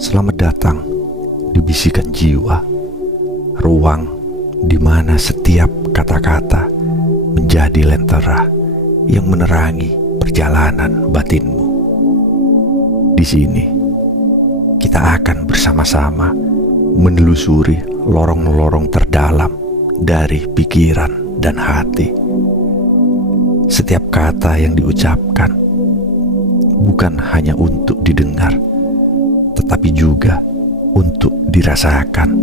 Selamat datang di bisikan jiwa, ruang di mana setiap kata-kata menjadi lentera yang menerangi perjalanan batinmu. Di sini, kita akan bersama-sama menelusuri lorong-lorong terdalam dari pikiran dan hati. Setiap kata yang diucapkan bukan hanya untuk didengar, tetapi juga untuk dirasakan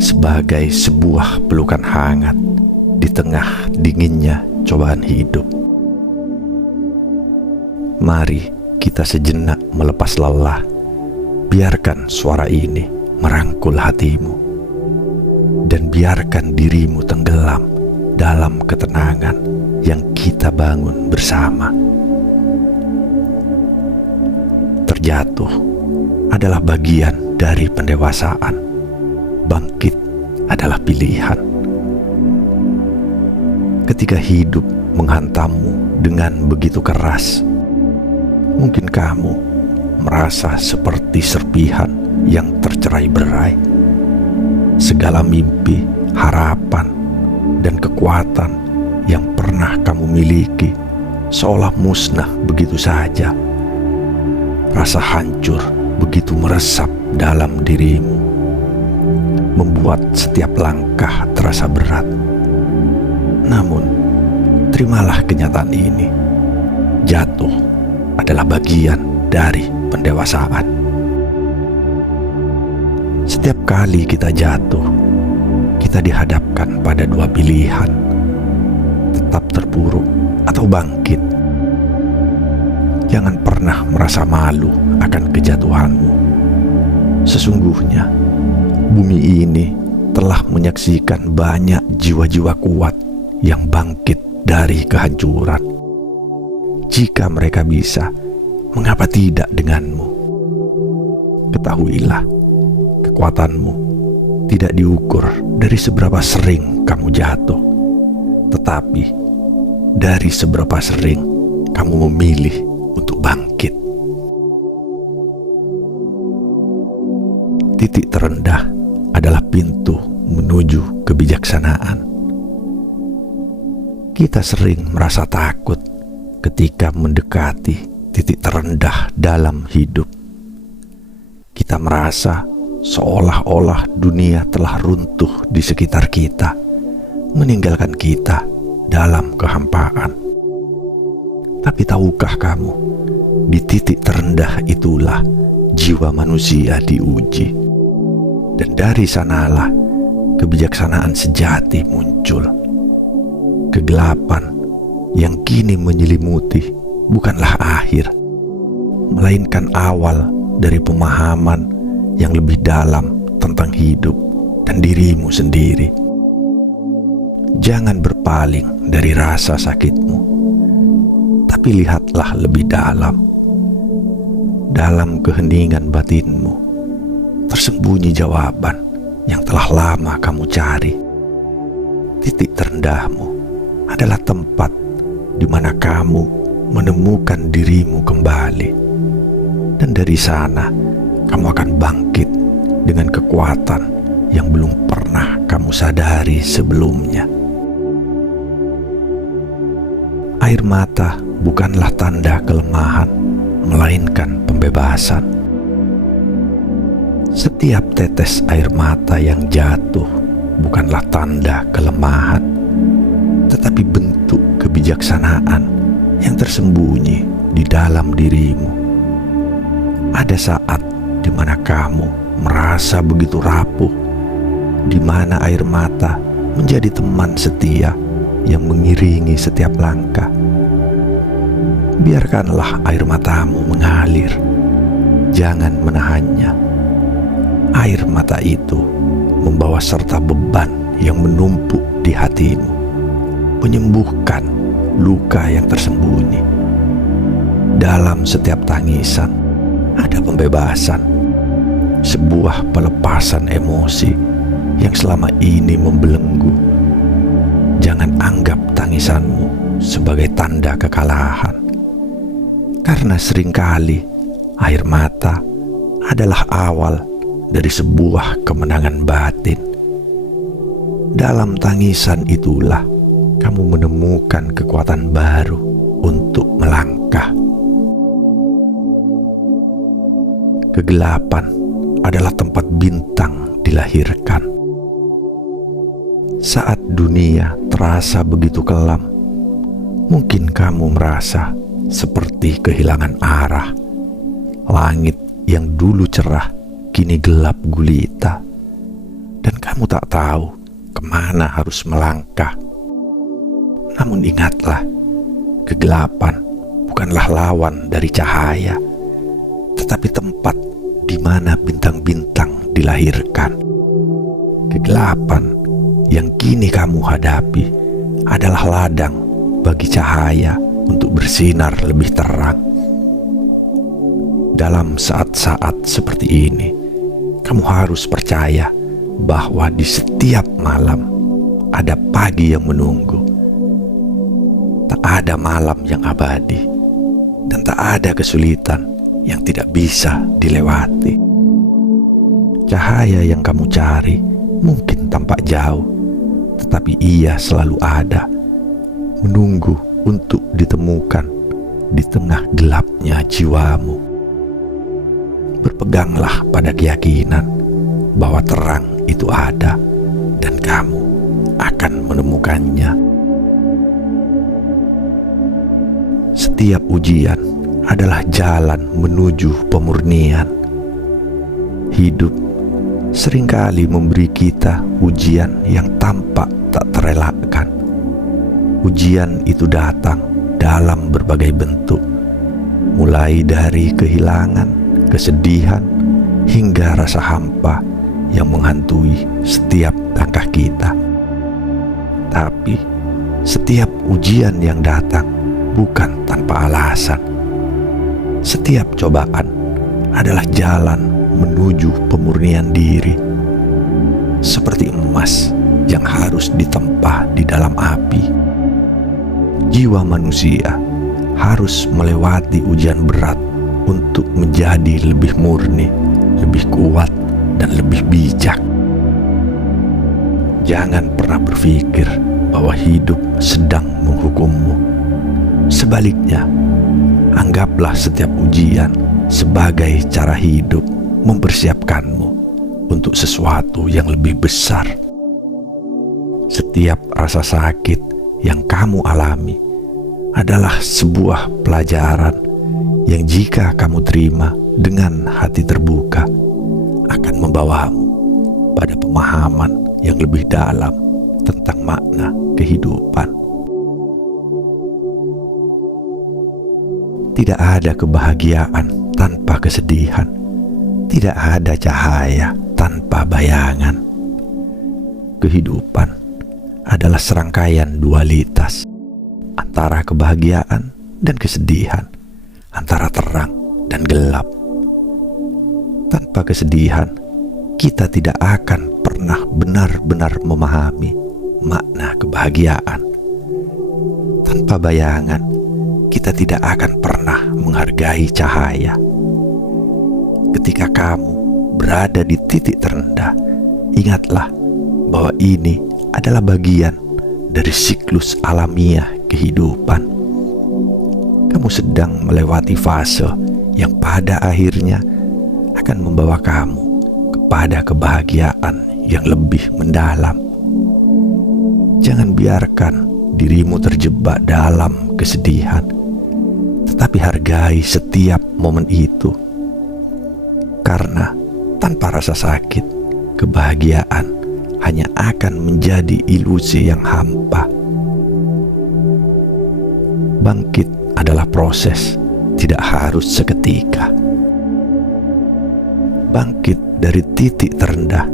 sebagai sebuah pelukan hangat di tengah dinginnya cobaan hidup. Mari kita sejenak melepas lelah, biarkan suara ini merangkul hatimu, dan biarkan dirimu tenggelam dalam ketenangan yang kita bangun bersama. Terjatuh adalah bagian dari pendewasaan. Bangkit adalah pilihan. Ketika hidup menghantammu dengan begitu keras, mungkin kamu merasa seperti serpihan yang tercerai-berai. Segala mimpi, harapan, dan kekuatan yang pernah kamu miliki seolah musnah begitu saja. Rasa hancur begitu meresap dalam dirimu, membuat setiap langkah terasa berat. Namun, terimalah kenyataan ini. Jatuh adalah bagian dari pendewasaan. Setiap kali kita jatuh, kita dihadapkan pada dua pilihan: tetap terpuruk atau bangkit. Jangan pernah merasa malu akan kejatuhanmu. Sesungguhnya, bumi ini telah menyaksikan banyak jiwa-jiwa kuat yang bangkit dari kehancuran. Jika mereka bisa, mengapa tidak denganmu? Ketahuilah, kekuatanmu tidak diukur dari seberapa sering kamu jatuh, tetapi dari seberapa sering kamu memilih untuk bangkit. Titik terendah adalah pintu menuju kebijaksanaan. Kita sering merasa takut ketika mendekati titik terendah dalam hidup. Kita merasa seolah-olah dunia telah runtuh di sekitar kita, meninggalkan kita dalam kehampaan. Tapi tahukah kamu, di titik terendah itulah jiwa manusia diuji. Dan dari sanalah kebijaksanaan sejati muncul. Kegelapan yang kini menyelimuti bukanlah akhir, melainkan awal dari pemahaman yang lebih dalam tentang hidup dan dirimu sendiri. Jangan berpaling dari rasa sakitmu, tapi lihatlah lebih dalam. Dalam keheningan batinmu tersembunyi jawaban yang telah lama kamu cari. Titik terendahmu adalah tempat di mana kamu menemukan dirimu kembali. Dan dari sana kamu akan bangkit dengan kekuatan yang belum pernah kamu sadari sebelumnya. Air mata bukanlah tanda kelemahan, melainkan pembebasan. Setiap tetes air mata yang jatuh bukanlah tanda kelemahan, tetapi bentuk kebijaksanaan yang tersembunyi di dalam dirimu. Ada saat di mana kamu merasa begitu rapuh, di mana air mata menjadi teman setia yang mengiringi setiap langkah. Biarkanlah air matamu mengalir, jangan menahannya. Air mata itu membawa serta beban yang menumpuk di hatimu, menyembuhkan luka yang tersembunyi. Dalam setiap tangisan ada pembebasan, sebuah pelepasan emosi yang selama ini membelenggu. Jangan anggap tangisanmu sebagai tanda kekalahan, karena seringkali air mata adalah awal dari sebuah kemenangan batin. Dalam tangisan itulah kamu menemukan kekuatan baru untuk melangkah. Kegelapan adalah tempat bintang dilahirkan. Saat dunia terasa begitu kelam, mungkin kamu merasa seperti kehilangan arah. Langit yang dulu cerah kini gelap gulita, dan kamu tak tahu kemana harus melangkah. Namun ingatlah, kegelapan bukanlah lawan dari cahaya, tetapi tempat di mana bintang-bintang dilahirkan. Kegelapan yang kini kamu hadapi adalah ladang bagi cahaya untuk bersinar lebih terang. Dalam saat-saat seperti ini, kamu harus percaya bahwa di setiap malam ada pagi yang menunggu. Tak ada malam yang abadi, dan tak ada kesulitan yang tidak bisa dilewati. Cahaya yang kamu cari mungkin tampak jauh, tetapi ia selalu ada, menunggu untuk ditemukan di tengah gelapnya jiwamu. Berpeganglah pada keyakinan bahwa terang itu ada dan kamu akan menemukannya. Setiap ujian adalah jalan menuju pemurnian. Hidup seringkali memberi kita ujian yang tampak tak terelakkan. Ujian itu datang dalam berbagai bentuk, mulai dari kehilangan, kesedihan, hingga rasa hampa yang menghantui setiap langkah kita. Tapi setiap ujian yang datang bukan tanpa alasan. Setiap cobaan adalah jalan menuju pemurnian diri, seperti emas yang harus ditempa di dalam api. Jiwa manusia harus melewati ujian berat untuk menjadi lebih murni, lebih kuat, dan lebih bijak. Jangan pernah berpikir bahwa hidup sedang menghukummu. Sebaliknya, anggaplah setiap ujian sebagai cara hidup mempersiapkanmu untuk sesuatu yang lebih besar. Setiap rasa sakit yang kamu alami adalah sebuah pelajaran yang jika kamu terima dengan hati terbuka akan membawamu pada pemahaman yang lebih dalam tentang makna kehidupan. Tidak ada kebahagiaan tanpa kesedihan. Tidak ada cahaya tanpa bayangan. Kehidupan adalah serangkaian dualitas antara kebahagiaan dan kesedihan, antara terang dan gelap. Tanpa kesedihan, kita tidak akan pernah benar-benar memahami makna kebahagiaan. Tanpa bayangan, kita tidak akan pernah menghargai cahaya. Ketika kamu berada di titik terendah, ingatlah bahwa ini adalah bagian dari siklus alamiah kehidupan. Kamu sedang melewati fase yang pada akhirnya akan membawa kamu kepada kebahagiaan yang lebih mendalam. Jangan biarkan dirimu terjebak dalam kesedihan, tetapi hargai setiap momen itu. Karena tanpa rasa sakit, kebahagiaan hanya akan menjadi ilusi yang hampa. Bangkit adalah proses, tidak harus seketika. Bangkit dari titik terendah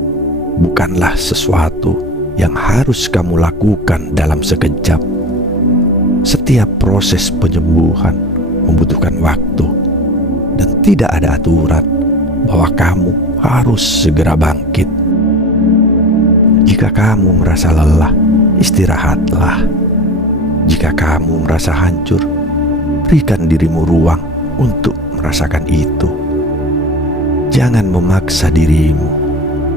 bukanlah sesuatu yang harus kamu lakukan dalam sekejap. Setiap proses penyembuhan membutuhkan waktu, dan tidak ada aturan bahwa kamu harus segera bangkit. Jika kamu merasa lelah, istirahatlah. Jika kamu merasa hancur, berikan dirimu ruang untuk merasakan itu. Jangan memaksa dirimu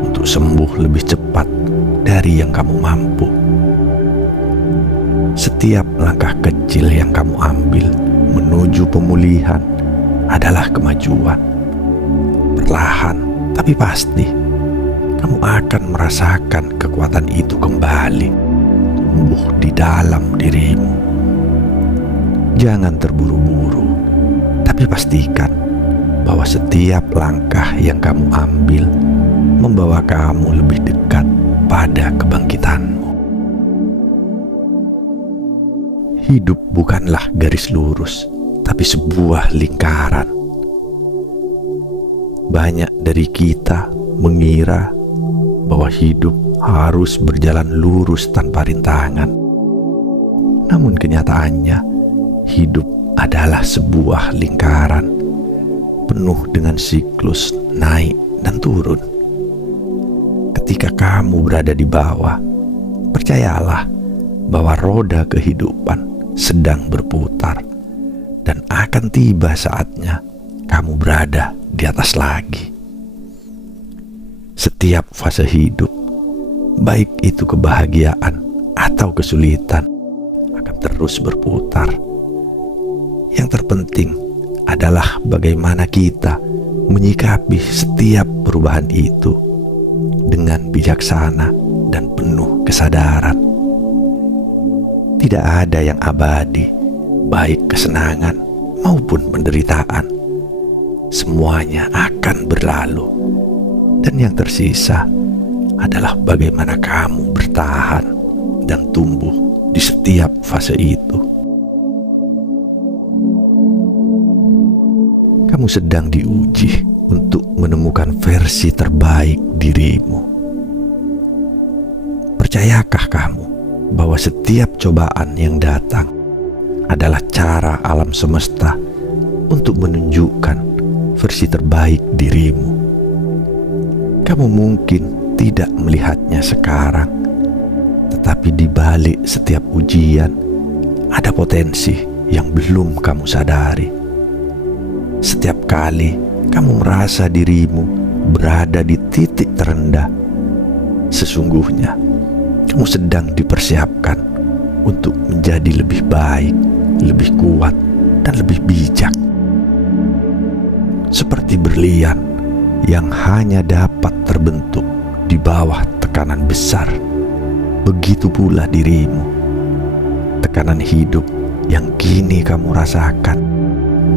untuk sembuh lebih cepat dari yang kamu mampu. Setiap langkah kecil yang kamu ambil menuju pemulihan adalah kemajuan. Perlahan tapi pasti, kamu akan merasakan kekuatan itu kembali tumbuh di dalam dirimu. Jangan terburu-buru, tapi pastikan bahwa setiap langkah yang kamu ambil membawa kamu lebih dekat pada kebangkitanmu. Hidup bukanlah garis lurus, tapi sebuah lingkaran. Banyak dari kita mengira bahwa hidup harus berjalan lurus tanpa rintangan. Namun kenyataannya, hidup adalah sebuah lingkaran penuh dengan siklus naik dan turun. Ketika kamu berada di bawah, percayalah bahwa roda kehidupan sedang berputar dan akan tiba saatnya kamu berada di atas lagi. Setiap fase hidup, baik itu kebahagiaan atau kesulitan, akan terus berputar. Yang terpenting adalah bagaimana kita menyikapi setiap perubahan itu dengan bijaksana dan penuh kesadaran. Tidak ada yang abadi, baik kesenangan maupun penderitaan. Semuanya akan berlalu, dan yang tersisa adalah bagaimana kamu bertahan dan tumbuh di setiap fase itu. Kamu sedang diuji untuk menemukan versi terbaik dirimu. Percayakah kamu bahwa setiap cobaan yang datang adalah cara alam semesta untuk menunjukkan versi terbaik dirimu? Kamu mungkin tidak melihatnya sekarang, tetapi di balik setiap ujian ada potensi yang belum kamu sadari. Setiap kali kamu merasa dirimu berada di titik terendah, sesungguhnya kamu sedang dipersiapkan untuk menjadi lebih baik, lebih kuat, dan lebih bijak. Seperti berlian yang hanya dapat terbentuk di bawah tekanan besar, begitu pula dirimu. Tekanan hidup yang kini kamu rasakan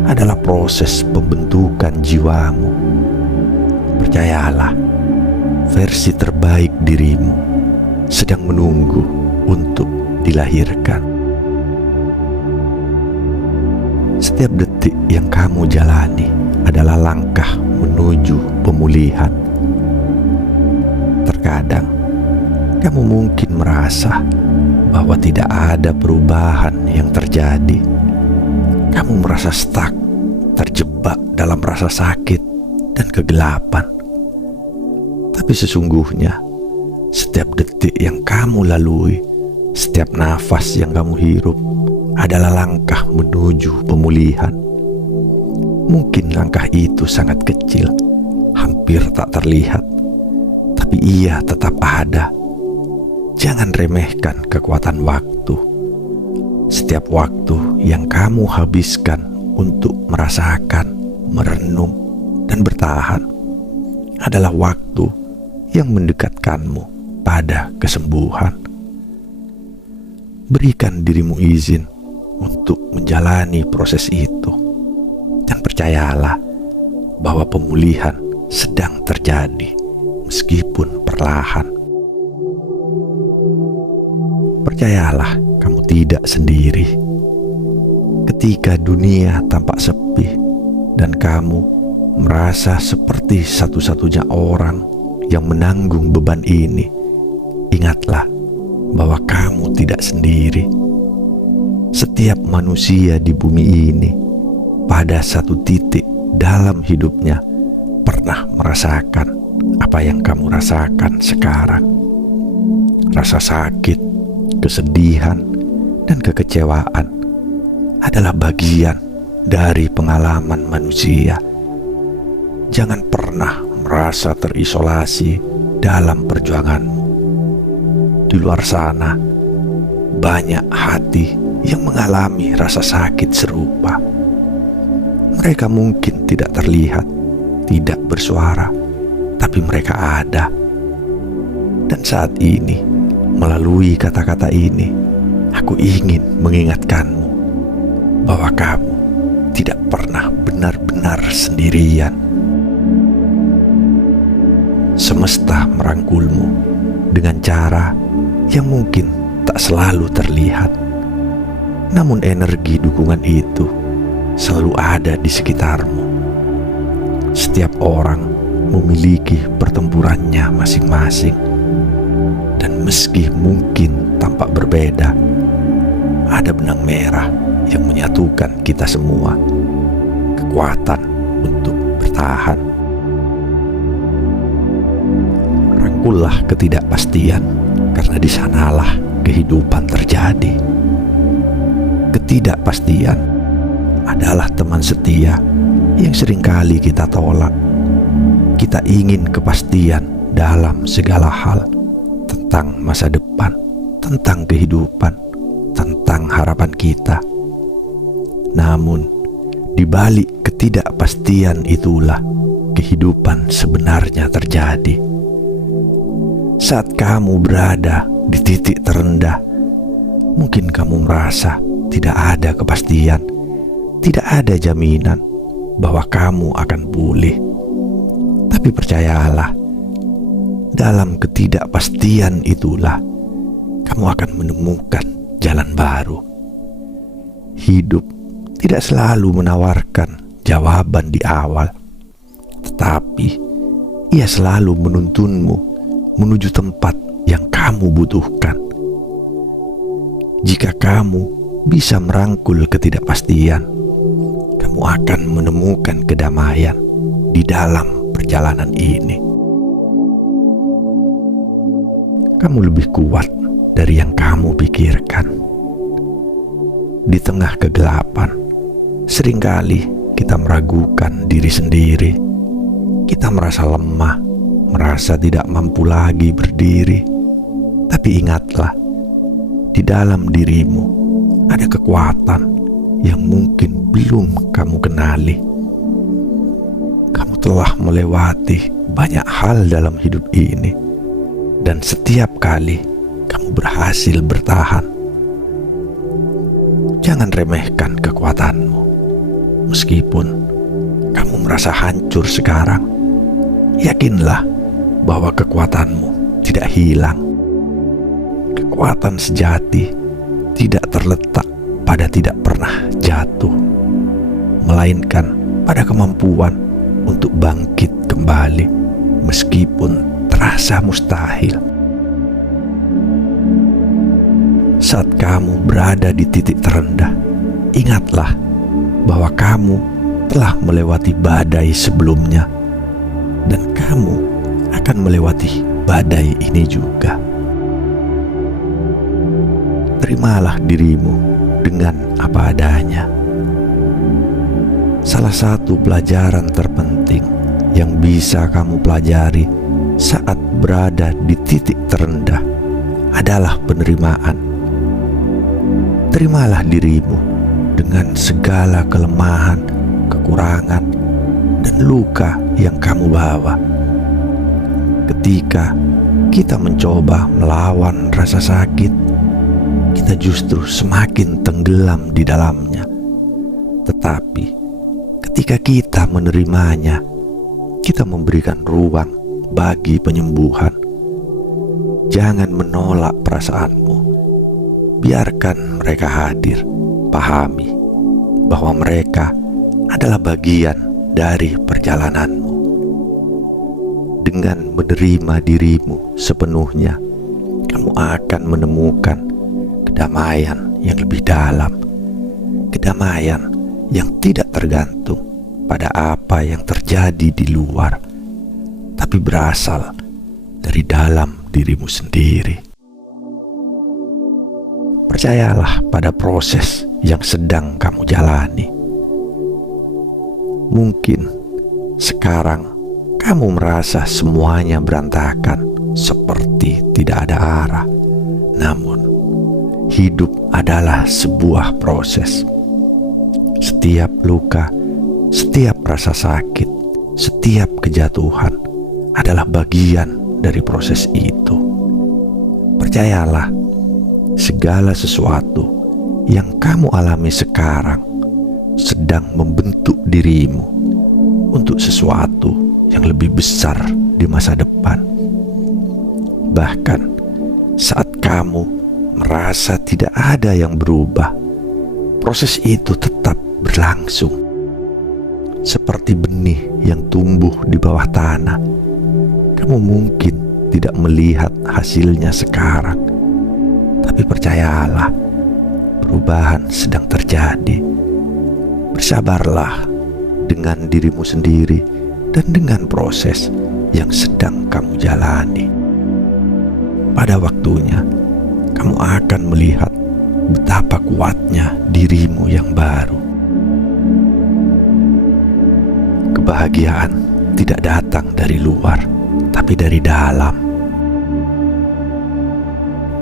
adalah proses pembentukan jiwamu. Percayalah, versi terbaik dirimu sedang menunggu untuk dilahirkan. Setiap detik yang kamu jalani adalah langkah menuju pemulihan. Terkadang kamu mungkin merasa bahwa tidak ada perubahan yang terjadi. Kamu merasa stuck, terjebak dalam rasa sakit dan kegelapan. Tapi sesungguhnya, setiap detik yang kamu lalui, setiap nafas yang kamu hirup adalah langkah menuju pemulihan. Mungkin langkah itu sangat kecil, hampir tak terlihat, tapi ia tetap ada. Jangan remehkan kekuatan waktu. Setiap waktu yang kamu habiskan untuk merasakan, merenung, dan bertahan adalah waktu yang mendekatkanmu pada kesembuhan. Berikan dirimu izin untuk menjalani proses itu, dan percayalah bahwa pemulihan sedang terjadi meskipun perlahan. Percayalah, kamu tidak sendiri. Ketika dunia tampak sepi dan kamu merasa seperti satu-satunya orang yang menanggung beban ini, ingatlah bahwa kamu tidak sendiri. Setiap manusia di bumi ini pada satu titik dalam hidupnya pernah merasakan apa yang kamu rasakan sekarang. Rasa sakit, kesedihan, dan kekecewaan adalah bagian dari pengalaman manusia. Jangan pernah merasa terisolasi dalam perjuanganmu. Di luar sana, banyak hati yang mengalami rasa sakit serupa. Mereka mungkin tidak terlihat, tidak bersuara, tapi mereka ada. Dan saat ini, melalui kata-kata ini, aku ingin mengingatkanmu bahwa kamu tidak pernah benar-benar sendirian. Semesta merangkulmu dengan cara yang mungkin tak selalu terlihat. Namun energi dukungan itu selalu ada di sekitarmu. Setiap orang memiliki pertempurannya masing-masing. Dan meski mungkin tampak berbeda, ada benang merah yang menyatukan kita semua. Kekuatan untuk bertahan. Rangkullah ketidakpastian, karena di sanalah kehidupan terjadi. Ketidakpastian adalah teman setia yang seringkali kita tolak. Kita ingin kepastian dalam segala hal, tentang masa depan, tentang kehidupan, tentang harapan kita. Namun, di balik ketidakpastian itulah kehidupan sebenarnya terjadi. Saat kamu berada di titik terendah, mungkin kamu merasa tidak ada kepastian, tidak ada jaminan bahwa kamu akan pulih. Tapi percayalah, dalam ketidakpastian itulah kamu akan menemukan jalan baru. Hidup tidak selalu menawarkan jawaban di awal, tetapi ia selalu menuntunmu menuju tempat yang kamu butuhkan. Jika kamu bisa merangkul ketidakpastian, kamu akan menemukan kedamaian di dalam perjalanan ini. Kamu lebih kuat dari yang kamu pikirkan. Di tengah kegelapan, seringkali kita meragukan diri sendiri. Kita merasa lemah, merasa tidak mampu lagi berdiri. Tapi ingatlah, di dalam dirimu ada kekuatan yang mungkin belum kamu kenali. Kamu telah melewati banyak hal dalam hidup ini. Dan setiap kali kamu berhasil bertahan. Jangan remehkan kekuatanmu. Meskipun kamu merasa hancur sekarang, yakinlah bahwa kekuatanmu tidak hilang. Kekuatan sejati tidak terletak pada tidak pernah jatuh, melainkan pada kemampuan untuk bangkit kembali meskipun terasa mustahil. Saat kamu berada di titik terendah, ingatlah bahwa kamu telah melewati badai sebelumnya, dan kamu akan melewati badai ini juga. Terimalah dirimu dengan apa adanya. Salah satu pelajaran terpenting yang bisa kamu pelajari saat berada di titik terendah adalah penerimaan. Terimalah dirimu dengan segala kelemahan, kekurangan, dan luka yang kamu bawa. Ketika kita mencoba melawan rasa sakit, kita justru semakin tenggelam di dalamnya. Tetapi ketika kita menerimanya, kita memberikan ruang bagi penyembuhan. Jangan menolak perasaanmu. Biarkan mereka hadir. Pahami bahwa mereka adalah bagian dari perjalananmu. Dengan menerima dirimu sepenuhnya, kamu akan menemukan kedamaian yang lebih dalam. Kedamaian yang tidak tergantung pada apa yang terjadi di luar, tapi berasal dari dalam dirimu sendiri. Percayalah pada proses yang sedang kamu jalani. Mungkin Sekarang kamu merasa semuanya berantakan, seperti tidak ada arah. Namun, hidup adalah sebuah proses. Setiap luka, setiap rasa sakit, setiap kejatuhan adalah bagian dari proses itu. Percayalah, segala sesuatu yang kamu alami sekarang sedang membentuk dirimu untuk sesuatu yang lebih besar di masa depan. Bahkan saat kamu merasa tidak ada yang berubah, proses itu tetap berlangsung. Seperti benih yang tumbuh di bawah tanah, kamu mungkin tidak melihat hasilnya sekarang, tapi percayalah, perubahan sedang terjadi. Bersabarlah dengan dirimu sendiri dan dengan proses yang sedang kamu jalani. Pada waktunya, kamu akan melihat betapa kuatnya dirimu yang baru. Kebahagiaan tidak datang dari luar, tapi dari dalam.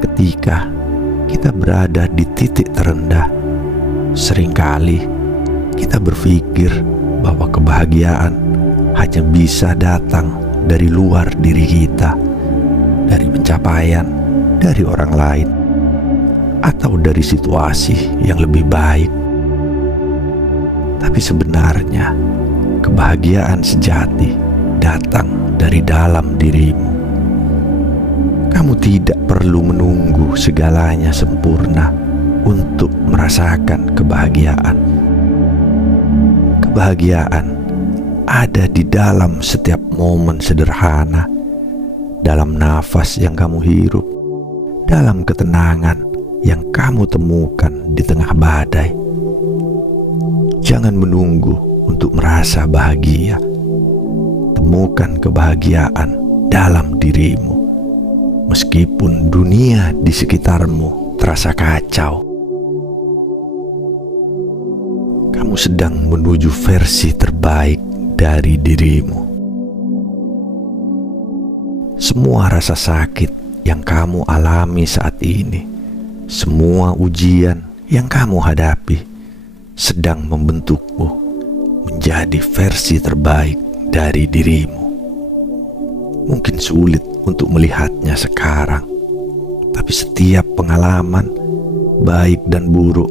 Ketika kita berada di titik terendah, seringkali kita berpikir bahwa kebahagiaan hanya bisa datang dari luar diri kita, dari pencapaian, dari orang lain, atau dari situasi yang lebih baik. Tapi sebenarnya, kebahagiaan sejati datang dari dalam dirimu. Kamu tidak perlu menunggu segalanya sempurna untuk merasakan kebahagiaan. Kebahagiaan ada di dalam setiap momen sederhana, dalam nafas yang kamu hirup, dalam ketenangan yang kamu temukan di tengah badai. Jangan menunggu untuk merasa bahagia. Temukan kebahagiaan dalam dirimu, meskipun dunia di sekitarmu terasa kacau. Kamu sedang menuju versi terbaik dari dirimu. Semua rasa sakit yang kamu alami saat ini, semua ujian yang kamu hadapi, sedang membentukmu menjadi versi terbaik dari dirimu. Mungkin sulit untuk melihatnya sekarang, tapi setiap pengalaman, baik dan buruk,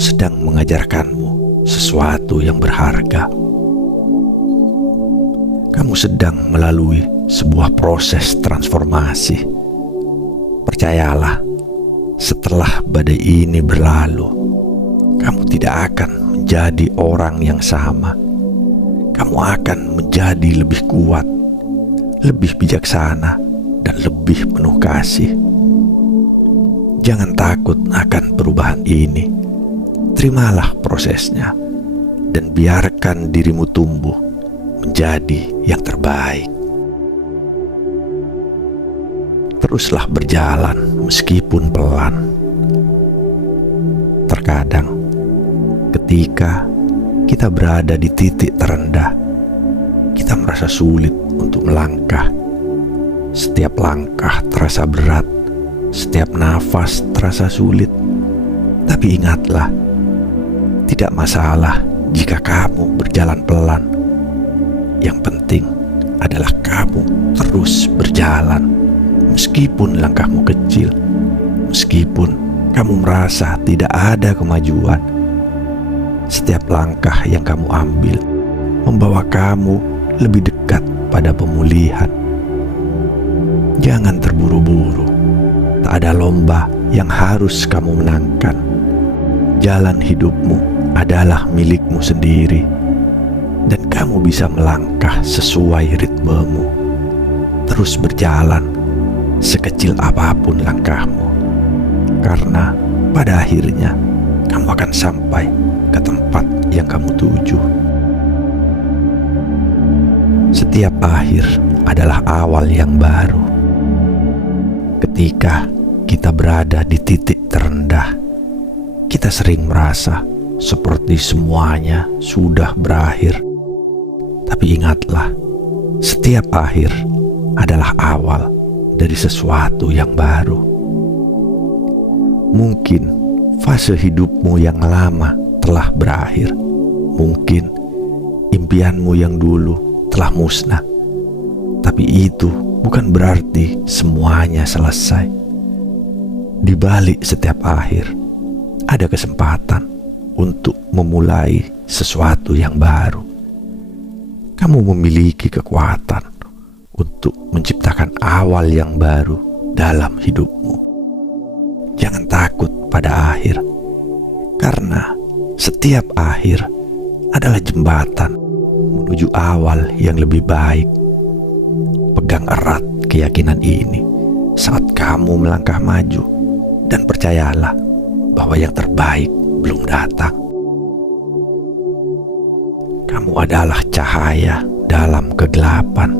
sedang mengajarkanmu sesuatu yang berharga. Kamu sedang melalui sebuah proses transformasi. Percayalah, setelah badai ini berlalu, kamu tidak akan menjadi orang yang sama. Kamu akan menjadi lebih kuat, lebih bijaksana, dan lebih penuh kasih. Jangan takut akan perubahan ini. Terimalah prosesnya dan biarkan dirimu tumbuh menjadi yang terbaik. Teruslah berjalan meskipun pelan. Terkadang ketika kita berada di titik terendah, kita merasa sulit untuk melangkah. Setiap langkah terasa berat, setiap nafas terasa sulit. Tapi ingatlah, tidak masalah jika kamu berjalan pelan. Yang penting adalah kamu terus berjalan, meskipun langkahmu kecil, meskipun kamu merasa tidak ada kemajuan. Setiap langkah yang kamu ambil membawa kamu lebih dekat pada pemulihan. Jangan terburu-buru. Tak ada lomba yang harus kamu menangkan. Jalan hidupmu adalah milikmu sendiri, dan kamu bisa melangkah sesuai ritmemu. Terus berjalan sekecil apapun langkahmu, karena pada akhirnya kamu akan sampai ke tempat yang kamu tuju. Setiap akhir adalah awal yang baru. Ketika kita berada di titik terendah, kita sering merasa seperti semuanya sudah berakhir. Tapi ingatlah, setiap akhir adalah awal dari sesuatu yang baru. Mungkin fase hidupmu yang lama telah berakhir. Mungkin impianmu yang dulu telah musnah. Tapi itu bukan berarti semuanya selesai. Di balik setiap akhir, ada kesempatan untuk memulai sesuatu yang baru. Kamu memiliki kekuatan untuk menciptakan awal yang baru dalam hidupmu. Jangan takut pada akhir, karena setiap akhir adalah jembatan menuju awal yang lebih baik. Pegang erat keyakinan ini saat kamu melangkah maju, dan percayalah bahwa yang terbaik belum datang. Kamu adalah cahaya dalam kegelapan.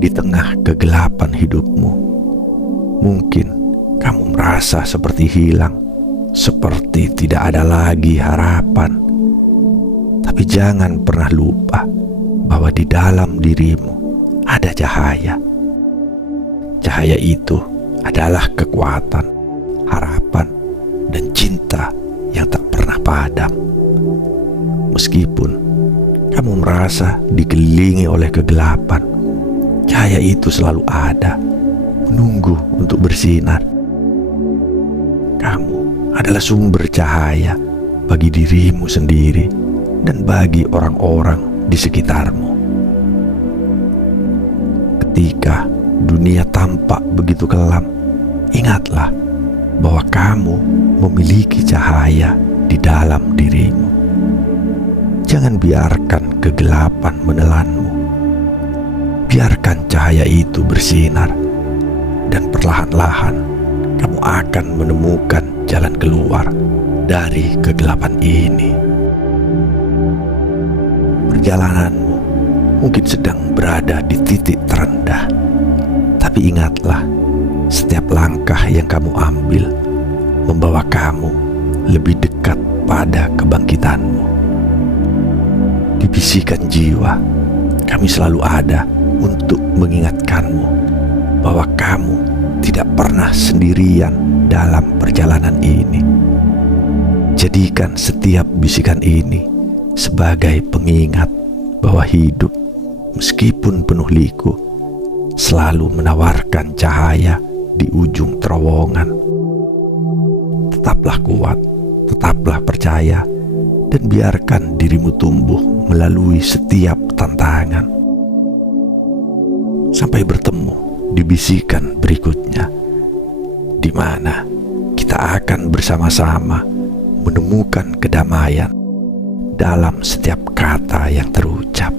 Di tengah kegelapan hidupmu, mungkin kamu merasa seperti hilang, seperti tidak ada lagi harapan. Tapi jangan pernah lupa bahwa di dalam dirimu ada cahaya. Cahaya itu adalah kekuatan, harapan, dan cinta yang tak pernah padam. Meskipun kamu merasa dikelilingi oleh kegelapan, cahaya itu selalu ada, menunggu untuk bersinar. Kamu adalah sumber cahaya bagi dirimu sendiri dan bagi orang-orang di sekitarmu. Ketika dunia tampak begitu kelam, ingatlah bahwa kamu memiliki cahaya di dalam dirimu. Jangan biarkan kegelapan menelanmu. Biarkan cahaya itu bersinar, dan perlahan-lahan kamu akan menemukan jalan keluar dari kegelapan ini. Perjalananmu mungkin sedang berada di titik terendah, tapi ingatlah, setiap langkah yang kamu ambil membawa kamu lebih dekat pada kebangkitanmu. Di bisikan jiwa, kami selalu ada untuk mengingatkanmu bahwa kamu tidak pernah sendirian dalam perjalanan ini. Jadikan setiap bisikan ini sebagai pengingat bahwa hidup, meskipun penuh liku, selalu menawarkan cahaya di ujung terowongan. Tetaplah kuat, tetaplah percaya, dan biarkan dirimu tumbuh melalui setiap tantangan. Sampai bertemu di bisikan berikutnya, di mana kita akan bersama-sama menemukan kedamaian dalam setiap kata yang terucap.